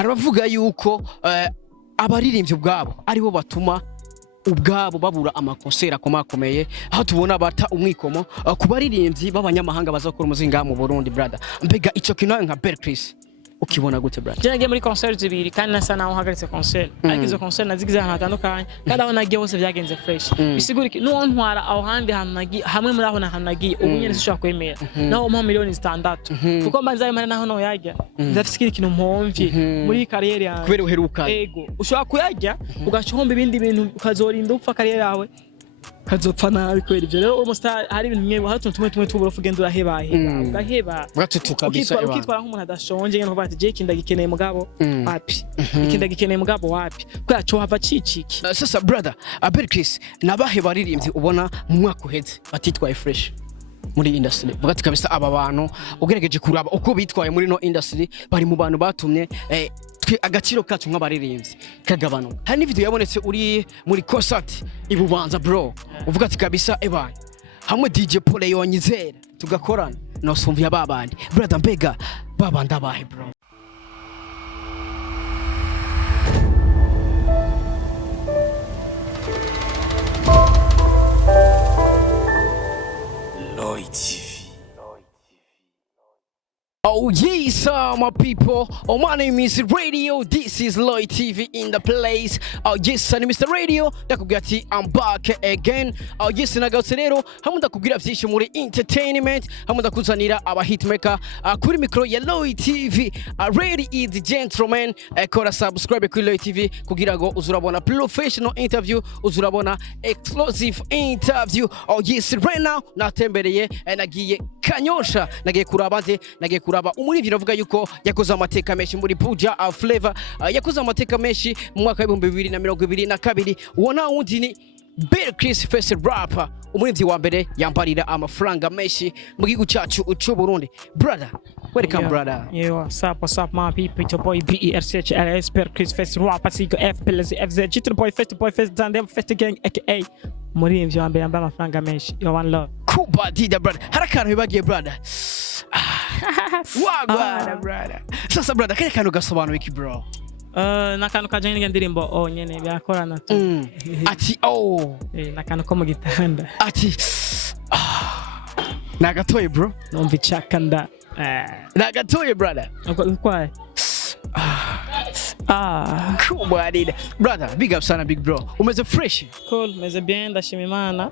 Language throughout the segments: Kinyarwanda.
harabavuga yuko abaririmbyi ubwabo aribo batuma ubwabo babura amakonsera akomakomeye aho tubona bata umwikomo ku baririmbyi b'abanyamahanga bazakora umuzinga mu Burundi brother. Mbega ico kintu nka Berkris ukibona gute brother? Je nagiye muri concert zibiri kandi nasa naho hagaritse concert. Ariko izo concert nazigize ahantu hatandukanye kandi aho nagiye hose byagenze fresh. Bisigura iki nuwo ntwara aho handi hantu nagiye hamwe muri aho na hantu nagiye ubu nyene sishobora kwemera. Naho mu miliyoni 6 kuko mbanza imana naho no yajya. Ndafise ikintu mpomvye muri career yanjye. Kubera uheruka. Ego ushobora kuyajya ugacomba ibindi bintu ukazorinda upfa career yawe. Kazopfa nabi kweli ivyo rero almost hari ibintu mwe hari tumwe tuborofu genda uraheba ugaheba ugatutuka bisa ukitwara nk'umuntu adashonje ngene kuvuga ati je kinda gikeneye mugabo wapi ikinda gikeneye mugabo wapi kwaco hava ciciki. Sasa brother Berkris nabahe baririmbyi ubona mu mwaka uheze batitwaye fresh muri industry bugati kabisa aba bantu ugerageje kuraba uko bitwaye muri no industry bari mu bantu batumye agaciro kacu nk'abaririmbyi kagabanuka. Hari video yabonetse uri muri concert ibubanza bro uvuga ati kabisa ebana hamwe DJ Pole yonyizera tugakorana no sumvya babandi brother mbega babandi abahe bro? Oh yes, my people. Oh, my name is Radio. This is Loy TV in the place. Oh yes, and Mr. Radio. Ndakubwira I'm back again. Oh yes, nagarutse rero hamwe ndakubwira byinshi muri entertainment, hamwe ndakuzanira aba hitmaker kuri micro ya Loy TV. Ready is the gentleman. Kora subscribe kuri Loy TV kugira ngo uzurabona professional interview, uzurabona exclusive interview. Oh yes, right now natembereye nagiye Kanyosha, nagiye kurabaze, nagiye kuraba umurivyi ravuga yuko yakoze amateka menshi muri Buja Flavor, yakoze amateka menshi mu mwaka wa 2022 wona wundi ni Berkris Face Rapper, umurivyi wa mbere yamparira amafaranga menshi mu gihugu cyacu cy'u Burundi. Brother, welcome brother. Yeah, what's up my people? It's your boy BERCHLS Berkris Face Rapper, Sigo FPLZ FZ Jitter Boy Face Zandem Face Gang aka umurivyi wa mbere yambaye amafaranga menshi. Yo one love. Kuba dida brother. Harakana bibagiye brother. Wagwana brother. Sasa brother kaya kantu gasobanura iki bro? Nakantu kajanye n'indirimbo nyene byakorana tu. Ati nakantu ko mu gitanda. Ati nagatoye bro. Numva icakanda. Nagatoye brother. Ukwaye. Cool buddy. Brother, big up sana big bro. Umeze fresh? Cool, meze bien ndashima Imana.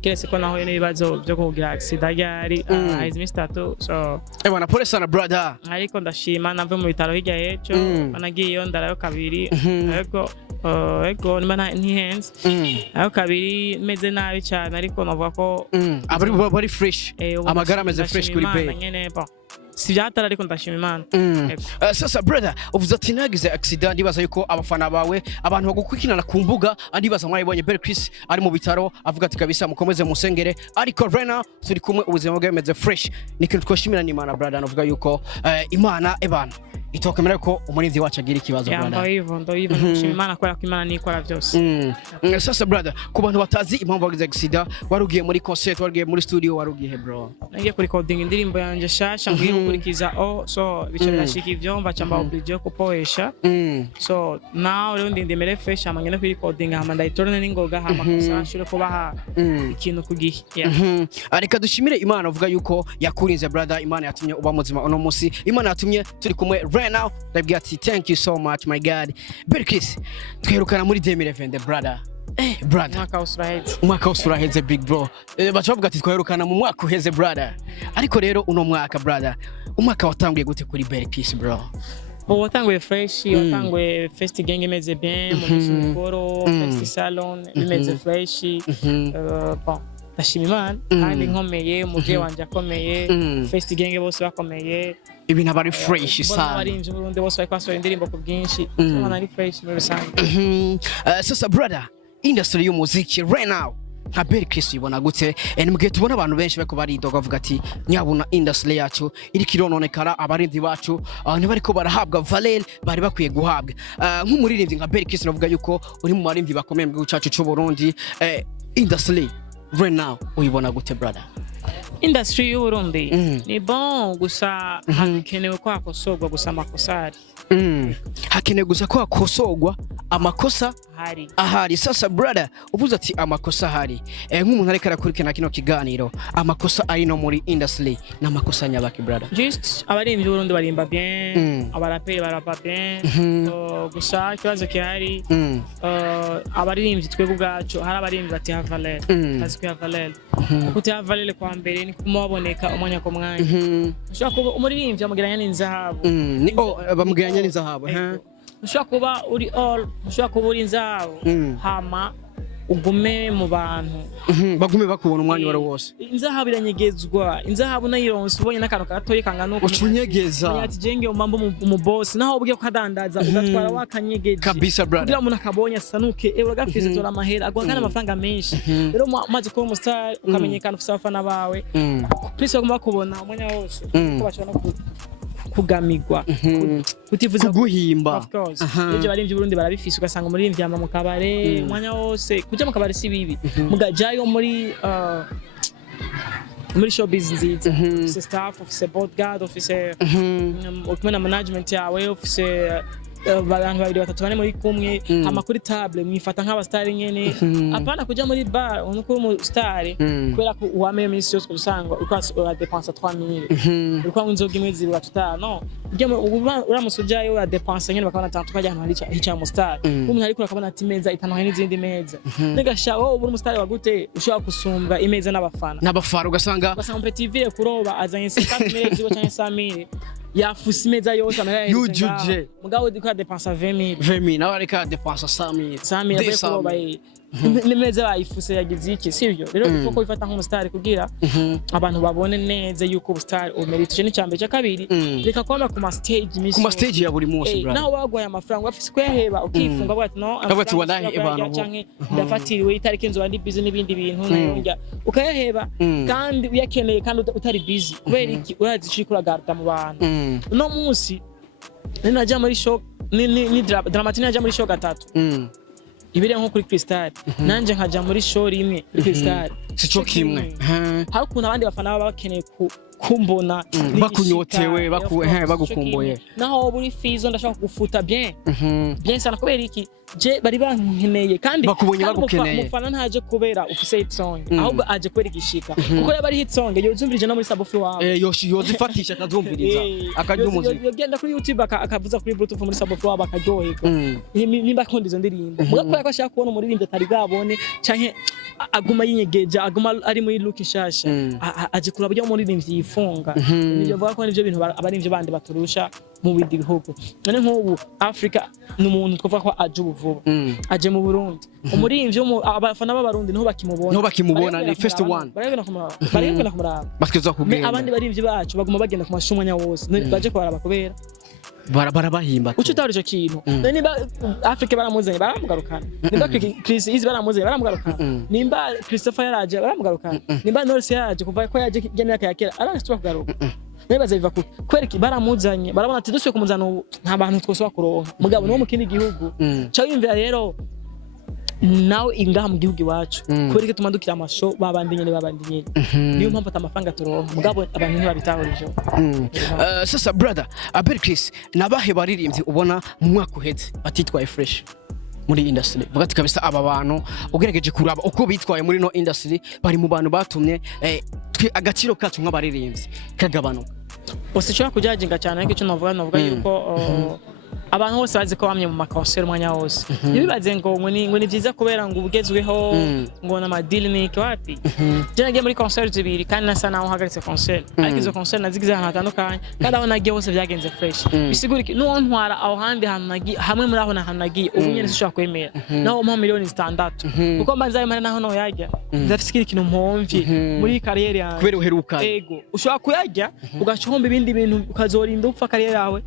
Kile siko naho n'ibibazo byo kugira accident yari izi mistatu so bana pole sana brother. Ariko ndashima nave mu bitaro hirya yeco banagiye ndarayo kabiri ariko ego nimana ntihenze ayo kabiri meze nabi cyane ariko navuga ko bari fresh amagara ameze fresh kuri bay. Si byatara ariko ndashima Imana. Sasa brother uvuze ati nagize accident ndibaza yuko abafana bawe abantu bagukwikina ku mbuga andibaza mwayibonye Berkris ari mu bitaro avuga ati kabisa mukomeze musengere ariko Rena turi kumwe ubuzima bwemeze fresh nikintu twashimira n'Imana brother navuga yuko Imana ebana itokemera ko umurinzi wacu agira ikibazo brother. Ndo hivyo nshima Imana kwa Imana nikora byose. Sasa brother ku bantu batazi impamvu bagize accident warugiye muri concert warugiye muri studio warugiye bro? Nagiye kuri recording indirimbo yanje shasha ngiye gukurikiza so bice birashika ivyo mva cyamba oblige kupoesha so now rero ndindemere fresh amanyene kuri recording hama ndayitorane n'ingoga hama kusashire kubaha ikintu kugihe. Areka dushimire Imana uvuga yuko yakurinze brother. Imana yatumye uba muzima ono musi, Imana yatumye turi kumwe right now. Thank you so much my God. Berkris twerukana muri 2020 brother. Brother umwaka usuraheze big bro. Bacavuga ati twerukana mu mwaka uheze brother, ariko rero uno mwaka brother umwaka watanguye gute kuri Berkris bro? Watanguye fresh, watanguye festi gang imeze bien mu misukoro festi salon imeze fresh. Ndashima Imana kandi nkomeye umuvye wanje akomeye festi gang bose bakomeye ibintu abari fresh sana abarimvyi Burundi bose bari kwasora indirimbo ku bwinshi ubona ari fresh muri rusange. Sasa brother industry y'umuziki right now nka Berkris ibona gute? Nimwe tubona abantu benshi bako baridoga bavuga ati nyabuna industry yacu iri kirononekara abarindi bacu ntibariko barahabwa valeur bari bakwiye guhabwa. Nk'umuririmbyi nka Berkris navuga yuko uri mu marimvyi bakomeye mu gihugu cyacu cy'u Burundi. Industry right now uyibona gute brother? industry y'Uburundi ni bon gusa hakenewe ko hakosorwa gusa amakosa hakenewe gusa ko hakosorwa amakosa ahari. Sasa brother uvuze ati amakosa ahari nk'umuntu ariko arakurikirana kino kiganiro amakosa ari no muri industry n'amakosa nyabaki brother? Just abaririmbyi b'Uburundi barimba bien, abaraperi barapa bien, gusa ikibazo kihari abaririmbyi twebwe ubwacu hari abaririmbyi bati ha valeur, kazi ko ya valeur kuti ha valeur kwa mbere ni kumuboneka umwanya ko mwanya ushaka kuba umuririmbyi amugeranya n'inzahabu bamugeranya n'inzahabu ushaka kuba uri all ushaka kuba uri inzahabu hama ugume mu bantu bagume bakubona umwanya wari wose. Inzahabu iranyegezwa, inzahabu nayironse ubonye n'akantu gatoyi kangana uko ucunyegeza ati jenge umambo mu boss naho ubugiye kukadandaza ugatwara wakanyegeje kabisa brother kugira umuntu akabonye sanuke uragafise tora amahera agwangana amafaranga menshi rero maze ko umustar ukamenyekana ufise abafana bawe please bagomba kubona umwanya wose ko bashobora kugamigwa kutivuza guhimba. Of course ibyo barimvye Burundi barabifise ugasanga muri imvyama mu kabare umwanya wose kuja mu kabare si bibi mugajayo muri showbiz nziza ufise staff ufise bodyguard ufise ukimena management yawe ufise abantu babiri batatu bane muri kumwe amakuri table mwifata nk'abastari nyene apana kuja muri bar unuko mu star kwera ko uwameye minsi yose kusanga uko uradepensa 3000 uko unzoga imwe zibura tutano uramusujayo uradepensa nyene bakabona tantu kajya ahantu hica mu star umuntu ariko akabona ati meza itano n'izindi meza negasha uri mu star wagute ushaka kusumbwa imeza n'abafana ugasanga petit ville kuroba azanye 5000 zibo cyangwa 5000 yafusi meza yose amara yujuje mugabo diko dépensa 20000 nawe areka dépensa 100000 kuroba nimeza bayifuse yagize iki sivyo rero ifoko bifata nk'umustar kugira abantu babone neze yuko ubustar umerite n'icambe cya kabiri reka kwama ku stage ya buri munsi brother naho bagwaye amafaranga bafise kweheba ukifunga bwati no abati wallahi abantu canke ndafatiriwe itariki nzo ndi busy n'ibindi bintu nayonja ukayeheba kandi uyakeneye kandi utari busy kubera iki urazi cikura garda mu bantu no munsi ninaja muri show ni dramatine naja muri show gatatu ibire nko kuri Crystal nanje nkaja muri show rimwe kuri Crystal sico kimwe hari kuntu abandi bafana baba bakeneye kumbona bakunyotewe bagukumbuye naho buri fizo ndashaka kugufuta bien sana kubera iki je bari bankeneye kandi bakubonye bagukeneye umufana ntaje kubera ufise hit song ahubwo aje kubera igishika kuko yaba ari hit song yozumvirije no muri sabufi wawe yozifatisha akazumviriza akajya umuziki yogenda kuri YouTube akavuza kuri Bluetooth muri sabufi wawe akaryoherwa nimba akunda izo ndirimbo mugakora ko ashaka kubona umuririmbyi atari bwabone canke aguma yinyegeja aguma ari muri look nshasha aje kuraba byo umuririmbyi yifunga nivyo vuga ko nivyo bintu abarimvye bandi baturusha mu bindi bihugu none nk'ubu Africa n'umuntu twavuga ko aje ubuvuba aje mu Burundi umuririmbyi abafana b'abarundi niho bakimubona ni first one baragenda kumuraba baskeza kugenda abandi barimvyi bacu baguma bagenda ku mashumanya wose baje kubaraba kubera barabahimba uco utari ico kintu niba Africa baramuzanye baramugarukana nimba Chris Easy baramuzanye baramugarukana nimba Christopher yaraje baramugarukana nimba Norris yaraje kuva ko yaje genera yakera arashobora kugaruka nebaza biva kwereka baramuzanye barabona ati dusuye kumuzana nta bantu twose bakuronka mugabo no mu kindi gihugu cyo yumvira rero nawe ingaha mu gihugu iwacu kubera ko tumandukira amasho babandi nyene niyo mpamvu atamafaranga turonka mugabo abantu ntibabitahurije sasa brother Abel Chris nabahe baririmbyi ubona mu mwaka uheze batitwaye fresh muri industry bugati kabisa aba bantu ugerageje kuraba uko bitwaye muri no industry bari mu bantu batumye agaciro kacu nk'abaririmbyi kagabanuka usichora kujajinga cyane ariko cyo navuga yuko abantu bose bazi ko bamye mu makonseri mwanya wose nibibaze ngo ni byiza kubera ngo ubugezweho ngo na madili ni wapi je nagiye muri concert zibiri kandi nasa naho hagaritse concert ariko izo concert nazigize ahantu hatandukanye kandi aho nagiye hose byagenze fresh bisigurike no ntwara aho handi hantu hamwe muri aho nagiye ubu nyene sishobora kwemera naho mo miliyoni 6 kuko mbanza imana naho no yajya ndafise ikintu mpomvye muri career yanjye kubera uheruka ego ushobora kuyajya ugacomba ibindi bintu ukazorinda upfa career yawe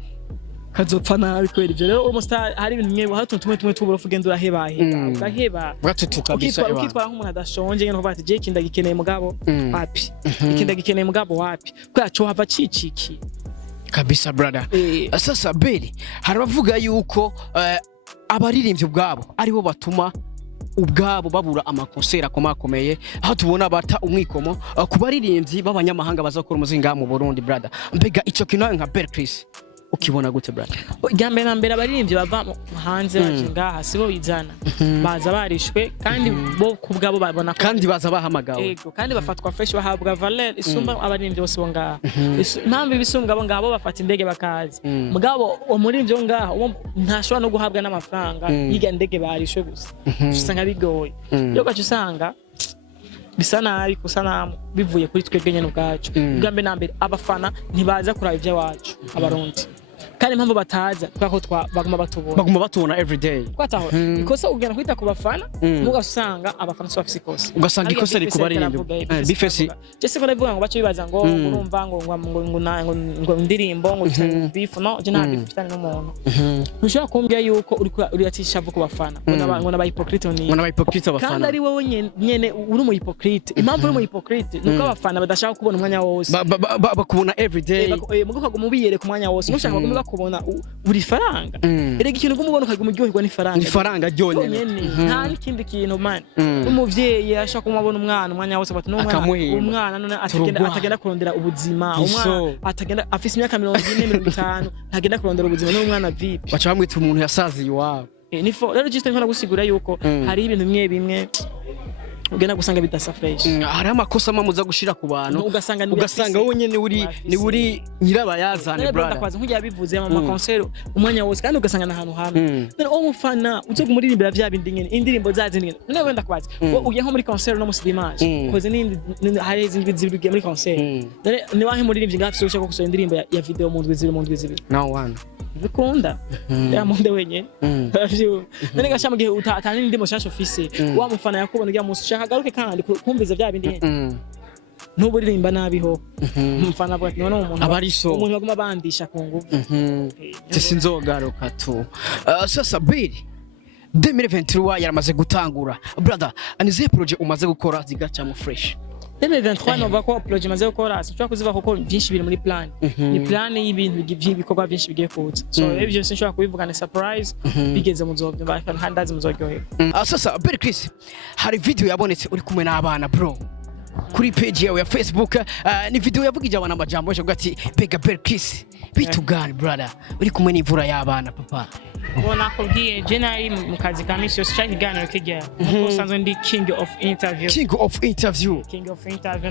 kazopfa nabi kwera ivyo rero umustar hari ibintu mwe hari tumwe tuburofu genda uraheba ugatutuka bisa ukitwara nk'umuntu adashonje ngene uvati je kinda gikeneye mugabo wapi ikinda gikeneye mugabo wapi kwaco hava ciciki kabisa brother sasa beri harabavuga yuko abaririmbyi ubwabo aribo batuma ubwabo babura amakonsera akomakomeye aho tubona bata umwikomo ku baririmbyi b'abanyamahanga bazakora umuzinga mu Burundi brother mbega ico kintu nka Berkris ukibona gute brother Gambe na mbere abaririmbyi bava hanze baje ngaha sibo bizana baza barishwe kandi bo kubwabo babona kandi baza bahamagawe yego kandi bafatwa fresh bahabwa valeur isumba abaririmbyi bose bo ngaha impamvu ibisumbwa bo ngabo bafata indege bakazi mugabo umuririmbyi wo ngaha ntashobora no guhabwa n'amafaranga yiga indege barishwe gusa usanga bigoye yo gacu usanga bisa nabi kusana bivuye kuri twebwe nyene ubwacu Gambe na mbere abafana ntibaza kuraba ivyo wacu abarundi kandi impamvu bataza twako baguma batubona every day kwataho ikosa ugena kwita ku bafana mugasanga abafana so bafise ikosa ugasanga ikosa ari kubaririmbyi bifesi cyese ko ndavuga ngo bace bibaza ngo urumva ngo ndirimbo ngo beef no je nta beef fitane n'umuntu ntushobora kumbwira yuko uri atisha ku bafana ngo na hypocrite ni ngo na hypocrite abafana kandi ari wowe nyene uri mu hypocrite impamvu uri mu hypocrite nuko abafana badashaka kubona umwanya wose bakubona every day mugukaga mubiyere ku mwanya wose mushaka kubona uri faranga erega ikintu gumubona ukaguma uryoherwa ni faranga ryonyene nta n'ikindi kintu man umuvyeyi ashaka kumubona umwana umwanya wose bati umwana none atagenda kurondera ubuzima umwana atagenda afise imyaka 40 50 ntagenda kurondera ubuzima n'umwana vipi bacha bamwita umuntu yasaziye iwabo nifo rero just nkora gusigura yuko hari ibintu bimwe ugenda gusanga bidasa fresh hari amakosa mamuza gushira ku bantu ugasanga wowe nyene uri nyirabayazane brother ndakwaza nk'ugiye bivuze mu concert umwanya wose kandi ugasanga nahantu hamwe none umufana uzo kumuririmbira vya bindi nyene indirimbo zazi nyene none wenda kwaza ugiye nko muri concert no musidimage koze nindi hari izindi zibigiye muri concert none ni wahe muririmbyi ngafise ushaka gusohora indirimbo ya video mu ndwi zibiri no one bikunda ya monde wenyene none gasha gihe utatana indimo shasho fise wa mufana yakubona ugiye musi hagaruke kandi kumviza bya bindi ntuburirimba nabiho mfana bwa none umuntu baguma bandisha ku nguvu sinzogaruka tu sasa biri 2023 yaramaze gutangura brother anize project umaze gukora zigaca mu fresh 2023 nova ko project maze gukora sinshobora kuziva kuko byinshi biri muri plan ni plan y'ibintu by'ibikorwa byinshi bigiye kuza so ibyo sinshobora kubivugana surprise bigeze mu zobyo handazi mu zoryohera sasa Berkris hari video yabonetse uri kumwe n'abana bro kuri page yawe ya Facebook ni video yavugije abana amajambo cyo gati bega Berkris bitugane brother uri kumwe n'imvura y'abana papa bona kubwiye jenari mu kazi ka misi yose cyane iganiro kijya kuko sanzo ndi king of interview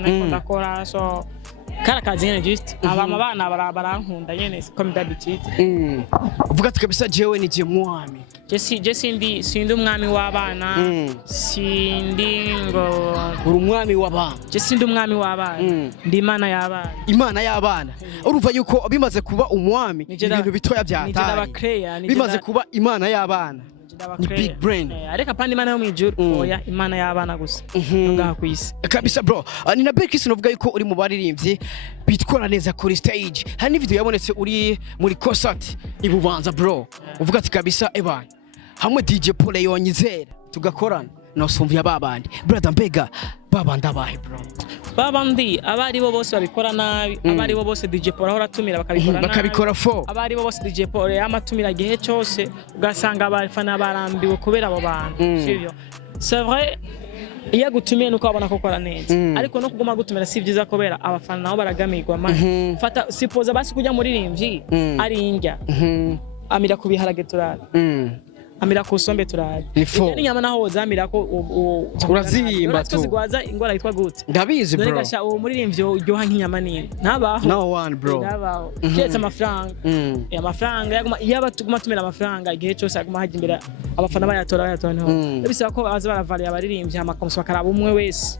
nako ndakora so kara kazi nyene just abana barankunda nyene comme d'habitude uvuga ati kabisa jewe ni je mwami sindi umwami w'abana sindi ngo uri umwami w'abana sindi umwami w'abana ndi imana y'abana urumva yuko bimaze kuba umwami ibintu bitoya byatari bimaze kuba imana y'abana ni big brain areka pandi imana yo mwijuru oya imana y'abana gusa ngaha kwisi kabisa bro ni na Berkris novuga yuko uri mu baririmbyi bitwara neza kuri stage hari ni video yabonetse uri muri concert ibubanza bro uvuga ati kabisa ebana hamwe DJ Pole yonyizera tugakorana no sumvya babandi brother mbega babandi abahe bro babandi abari bo bose babikora nabi abari bo bose DJ Pole ahora atumira bakabikora fo abari bo bose DJ Pole yamatumira gihe cyose ugasanga abafana barambiwe kubera abo bantu sivyo c'est vrai iya gutumiye nuko abona ko kora neza ariko no kuguma gutumira si byiza kubera abafana nabo baragamirwa man fata suppose basi kujya muririmbyi ari indya amira kubiharage turara amira kusombe turari ni nyama naho zamira ko urazihimba tu zigwaza ingora yitwa gute ndabizi bro gasha uwo muririmbyi uryoha nk'inyama nini nabaho no one bro nabaho ketse amafaranga amafaranga yaguma yaba tuguma tumira amafaranga igihe cyose yaguma hajya imbere abafana bayatora no bisaba ko baza baravali abaririmbyi amakomso bakaraba umwe wese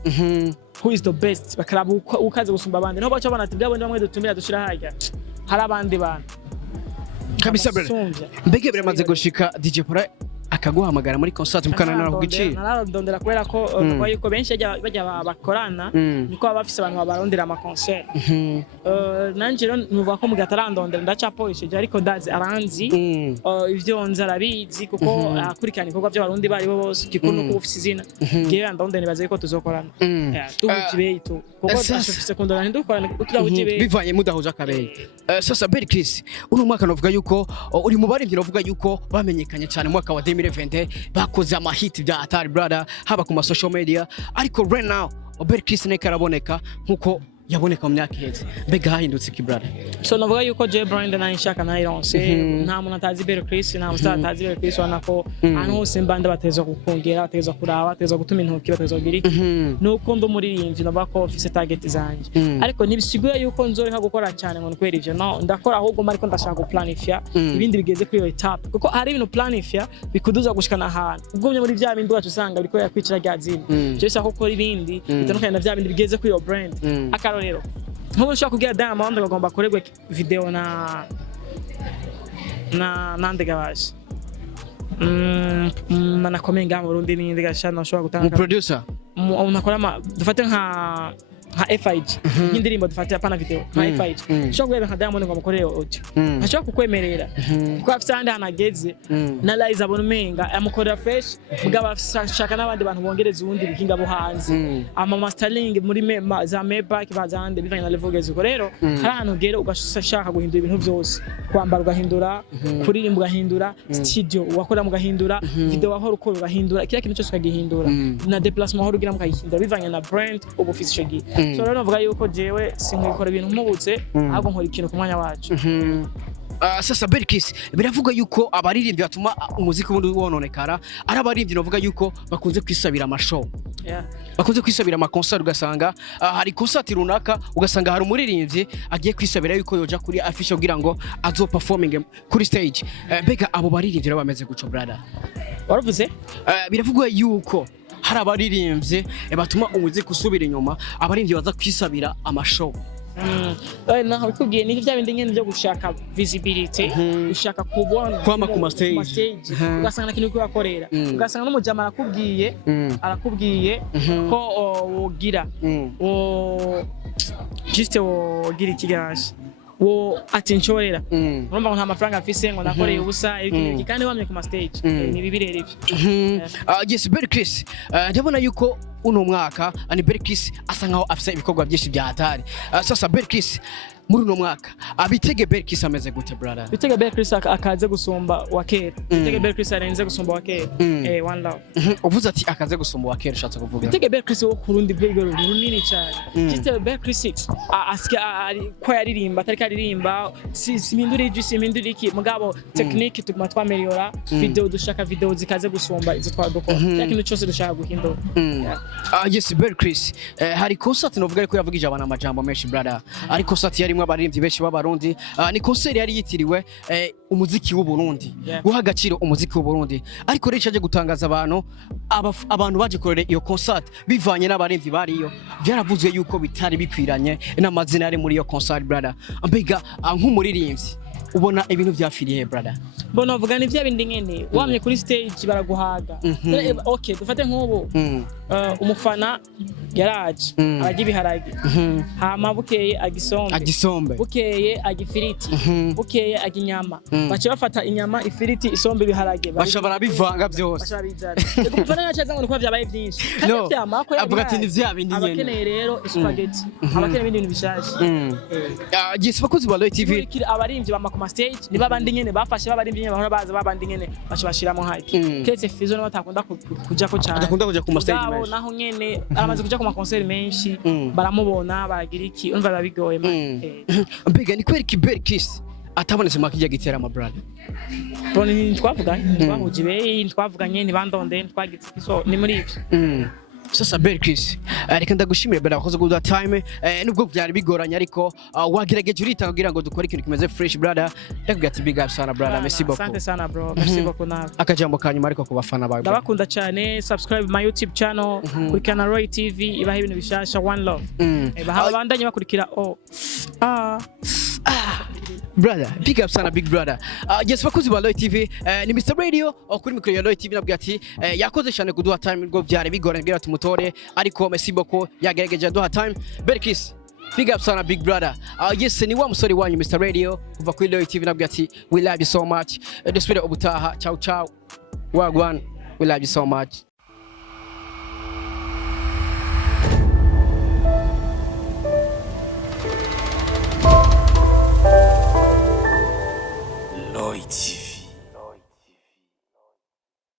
who is the best bakaraba ukaze gusumba abandi no bacho bana ati bwabo ndi bamwe dutumira dushira hajya hari abandi bantu kabisa bro mbege biramaze gushika DJ Pole akaguhamagara muri concert mukanana ku giciro nararondera kubera ko kwa yuko benshi bajya bakorana niko abafise abantu babarondera ama concert nanje nuvuga ko mugatarandondera ndacapolishe ariko ndazi aranzi ivyo nzarabizi kuko akurikirana ibikorwa by'abarundi bari bo bose gikuno ku ofisi zina gihe ndondera baze ko tuzokorana tubukibe itu kuko ashofise kundana ndukorana tutabukibe bivanye mudahuza kabeye sasa Berkris uno mwaka novuga yuko uri mu barivyi novuga yuko bamenyekanye cyane mwaka wa 2020 bakoze amahit bya Atari brother haba ku ma social media ariko right now Berkis ne karaboneka nkuko yaboneka mu myaka iheze mbega hahindutse iki brother so navuga yuko J Brand na inshaka na ironse nta muntu atazi Berkis nta muntu atazi Berkis wanako ahantu hose mbanda bateza gukongera bateza kuraba bateza gutuma intoki bateza kugira iki nuko ndo muririmbyi navuga ko office target zanje ariko nibisiguye yuko nzoreka gukora cyane ngo kwera ivyo no ndakora ahubwo mariko ndashaka guplanifya ibindi bigeze kuri iyo etape kuko hari ibintu planifya bikuduza gushikana ahantu ubwo muri vya bindi wacu usanga biriko yakwicira gazini cyo shaka gukora ibindi bitandukanye na vya bindi bigeze kuri iyo brand rero nkuko ushaka kugira Diamond agomba koregwe video na ndegabaje mana komenga mu Burundi ni ndegasha no shobora gutanga producer unakora dufate nka FIG nk'indirimbo dufate apana video nka FIG shobora kugira nka Diamond ngo mukorere audio ashobora kukwemerera kuko afite handi hanageze na live abonumenga amukorera fresh mugaba shaka n'abandi bantu bongereza ubundi bikinga bo hanze ama mastering muri za Maybach bazande bivanye na level gezo rero hari ahantu gere ugashaka guhindura ibintu byose kwambara ugahindura kuririmba ugahindura studio wakora mugahindura video wahora ukora ugahindura kila kintu cyose ukagihindura na déplacement wahora ugira mugahindura bivanye na brand ubufise cyo so rero navuga yuko jewe sinkikora ibintu nkubutse ahubwo nkora ikintu ku mwanya wacu sasa Berkis biravuga yuko abaririmbyi batuma umuziki wundi wononekara ari abaririmbyi navuga yuko bakunze kwisabira amashow bakunze kwisabira ama concert ugasanga hari concert runaka ugasanga hari umuririmbyi agiye kwisabira yuko yoja kuri afishe kugira ngo azo performing kuri stage mbega abo baririmbyi bameze guco brother waravuze biravuga yuko hari abaririmbyi batuma umuziki usubira inyuma abaririmbyi baza kwisabira amashow naho bikubwiye ni bya bindi nyene byo gushaka visibility gushaka kubona kwama ku stage ugasanga kintu cyo bakorera ugasanga n'umujama arakubwiye ko wogira juste wogira ikigaje wo atinchorera urumva ngo nta mafaranga afise ngo nakoreye ubusa iki kandi wamye ku stage ni bibirere ivyo yes Berkis ndabona yuko uno mwaka ani Berkis asa nkaho afise ibikorwa byinshi bya Atari sasa Berkis muri uno mwaka abitege Berkis ameze gute brother bitege Berkis akaze gusumba wa kera bitege Berkis arenze gusumba wa kera one love uvuze ati akaze gusumba wa kera ushatse kuvuga bitege Berkis wo kurundi bwego runini cyane kitege Berkis aske ko yaririmba atari karirimba simindura ijwi simindura iki mugabo technique tuguma twameliora video dushaka video zikaze gusumba izo twadukora yakintu cyose dushaka guhindura yes Berkis hari concert novuga ko yavugije abana amajambo menshi brother ari concert yari abaririmbyi benshi b'abarundi ni concert yari yitiriwe umuziki w'u Burundi guha agaciro umuziki w'u Burundi ariko rero cyaje gutangaza abantu baje korera iyo concert bivanye n'abaririmbyi bariyo byaravuzwe yuko bitari bikwiranye n'amazina yari muri iyo concert brother mbega nk'umuririmbyi ubona ibintu byafiriye brother bona vuga ni bya bindi nyene wamye kuri stage baraguhaga okay dufate nk'ubu umufana yaraje aragiye biharage hama bukeye agisombe bukeye agifiriti bukeye aginyama bace bafata inyama ifiriti isombe biharage bashobora bivanga byose bashabizara umufana yacaza ngo ko byabaye byinshi no avuga ati ni bya bindi nyene abakeneye rero spaghetti abakeneye ibindi bintu bishaje yes bakozi ba Light TV abarimvyi bama ku stage ni babandi nyene bafashe babarimvyi nyene bahora baza babandi nyene bashibashiramo hype ketse Fizo no batakunda kuja ko cyane adakunda kuja ku stage menshi naho nyene aramaze kuja ku ma concert menshi baramubona baragira iki umva babigoye mbega ni kwereka Berkis atabonetse makijya gitera ama brand bone twavuganye twavuganye ni bandonde twagize so ni muri ivyo sasa Berkis reka ndagushimire bera wakoze good time nubwo byari bigoranye ariko wagerageje uritanga kugira ngo dukore ikintu kimeze fresh brother ndakubwira ati big up sana brother merci beaucoup asante sana bro merci beaucoup nawe akajambo kanyuma ariko ku bafana bawe ndabakunda cyane subscribe my YouTube channel kuri Kana Roy TV ibaha ibintu bishasha one love bandanye bakurikira brother big up sana big brother yes bakuzi ba Light TV ni Mr Radio kuri mikro ya Light TV nabwiye ati yakoze cyane kuduha time ngo byari bigoranye bwira tumutore ariko merci beaucoup yagerageje duha time Berkis big up sana big brother yes ni wa musore wanyu Mr Radio kuva kuri Light TV nabwiye ati we love you so much despite ubutaha ciao ciao wagwan we love you so much